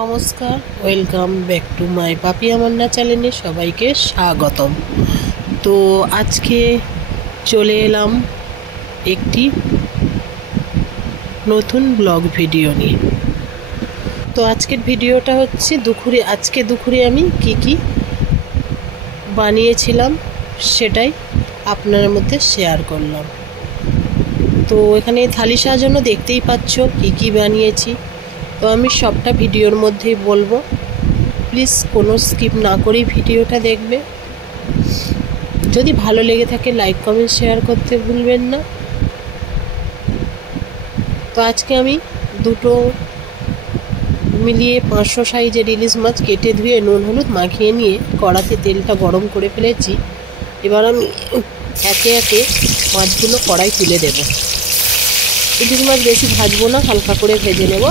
নমস্কার, welcome back to my পাপি আমান্না চ্যানেলে সবাইকে স্বাগতম। তো আজকে চলে এলাম একটি নতুন ব্লগ ভিডিও নিয়ে। তো আজকের ভিডিওটা হচ্ছে আজকে দুপুরে আমি কি বানিয়েছিলাম সেটাই আপনার মধ্যে শেয়ার করলাম। তো এখানে থালি সাজানো দেখতেই পাচ্ছ কি বানিয়েছি। তো আমি সবটা ভিডিওর মধ্যেই বলবো, প্লিজ কোনো স্কিপ না করেই ভিডিওটা দেখবে। যদি ভালো লেগে থাকে লাইক কমেন্ট শেয়ার করতে ভুলবেন না। তো আজকে আমি দুটো মিলিয়ে 500 সাইজের ইলিশ মাছ কেটে ধুয়ে নুন হলুদ মাখিয়ে নিয়ে কড়াতে তেলটা গরম করে ফেলেছি। এবার আমি একে একে মাছগুলো কড়াই তুলে দেব। ইলিশ মাছ বেশি ভাজবো না, হালকা করে ভেজে নেব।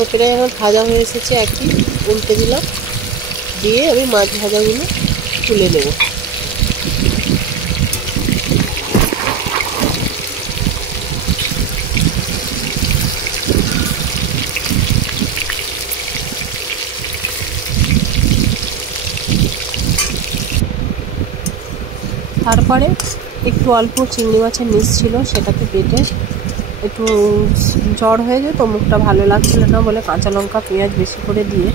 তো প্রায় আমার ভাজা হয়ে এসেছে, একই উল্টে দিলাম, দিয়ে আমি মাছ ভাজাগুলো তুলে নেব। তারপরে একটু অল্প চিংড়ি মাছের নিচ ছিল, সেটাকে বেটে একটু জ্বর হয়ে যেত, মুখটা ভালো লাগছিল না বলে কাঁচা লঙ্কা পেঁয়াজ বেশি করে দিয়ে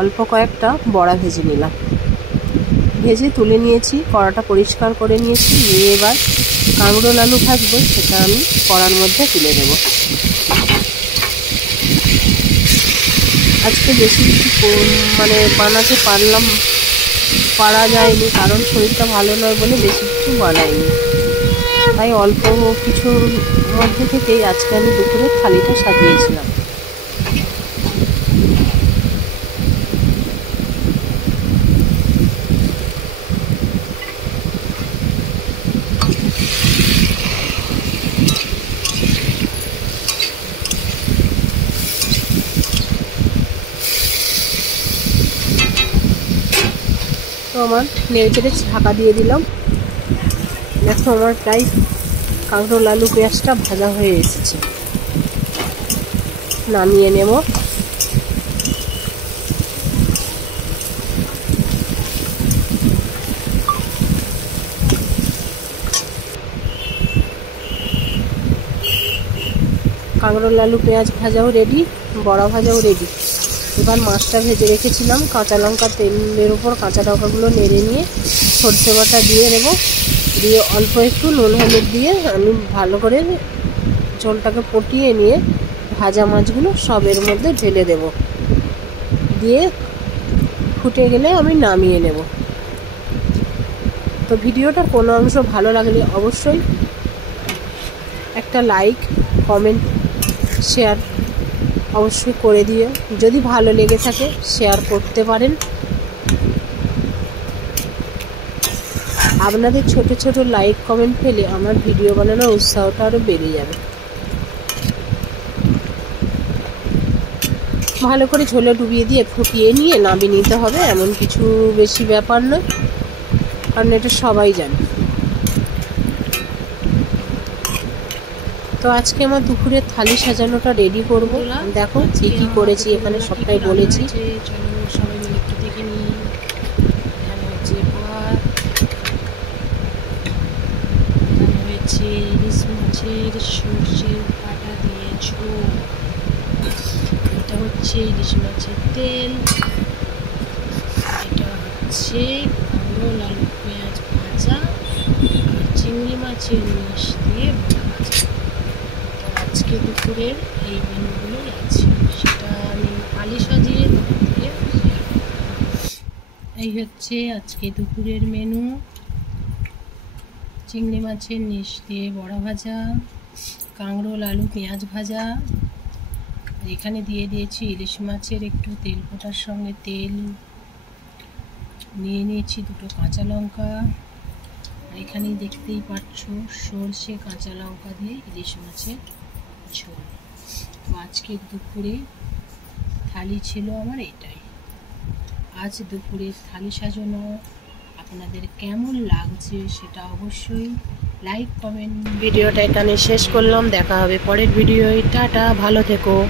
অল্প কয়েকটা বড়া ভেজে নিলাম। ভেজে তুলে নিয়েছি, কড়াটা পরিষ্কার করে নিয়েছি। নিয়ে এবার কাঁকরোল আলু ভাজবো, সেটা আমি কড়ার মধ্যে তুলে দেব। আজকে বেশি কিছু বানাতে পারা যায়নি, কারণ শরীরটা ভালো নয় বলে বেশি কিছু বানাইনি। তাই অল্প কিছুর মধ্যে থেকেই আজকে আমি দুপুরের থালিটা সাজিয়েছিলাম। তো আমার নেড়ে ঢাকা দিয়ে দিলাম। দেখো আমার প্রায় কাঁকরোল আলু পেঁয়াজটা ভাজা হয়ে এসেছে। নামিয়ে নেব। কাঁকরোল আলু পেঁয়াজ ভাজাও রেডি, বড়া ভাজাও রেডি। এবার মাছটা ভেজে রেখেছিলাম, কাঁচা লঙ্কা তেলের উপর কাঁচা লঙ্কাগুলো নেড়ে নিয়ে সর্ষে বাটা দিয়ে নেব। দিয়ে অল্প একটু নুন হলুদ দিয়ে আমি ভালো করে ঝোলটাকে ফুটিয়ে নিয়ে ভাজা মাছগুলো সবের মধ্যে ঢেলে দেব। দিয়ে ফুটে গেলে আমি নামিয়ে নেব। তো ভিডিওটার কোনো অংশ ভালো লাগলে অবশ্যই একটা লাইক কমেন্ট শেয়ার অবশ্যই করে দিও। যদি ভালো লেগে থাকে শেয়ার করতে পারেন। আপনাদের ছোট ছোট লাইক কমেন্ট পেলে আমার ভিডিও বানানোর উৎসাহটা আরও বেড়ে যাবে। ভালো করে ঝোলে ডুবিয়ে দিয়ে ফুটিয়ে নিয়ে নামিয়ে নিতে হবে, এমন কিছু বেশি ব্যাপার নয়, কারণ এটা সবাই জানে। তো আজকে আমার দুপুরের থালি সাজানোটা রেডি করব। দেখো কি করেছি, এখানে সবটাই বলেছি। চলো সবাই মিলে একটু দেখে নিই। এখানে হচ্ছে ভাত, এখানে হয়েছে ইলিশ মাছের সর্ষের বাটা দিয়ে ঝোল, এটা হচ্ছে ইলিশ মাছের তেল, এটা হচ্ছে কাঁকরোল আলু পেঁয়াজ ভাজা, আর চিংড়ি মাছের নিচ দিয়ে ভাজা। আজকে দুপুরের এই মেনুগুলোই আছে, সেটা আমি থালি সাজিয়ে দিয়ে। এই হচ্ছে আজকে দুপুরের মেনু: চিংড়ি মাছের নিচ দিয়ে বড়া ভাজা, কাঁকরোল আলু পেঁয়াজ ভাজা, এখানে দিয়ে দিয়েছি ইলিশ মাছের একটু তেল ফোটার সঙ্গে তেল, নিয়ে নিয়েছি দুটো কাঁচা লঙ্কা, আর এখানে দেখতেই পাচ্ছ সর্ষে কাঁচা লঙ্কা দিয়ে ইলিশ মাছের ঝোল। তো আজকে দুপুরে থালি ছিল আমার এটাই। আজ দুপুরে থালি সাজানো আপনাদের কেমন লাগছে সেটা অবশ্যই লাইক কমেন্ট। ভিডিওটা এখানে শেষ করলাম, দেখা হবে পরের ভিডিওয়। টাটা, ভালো থেকো।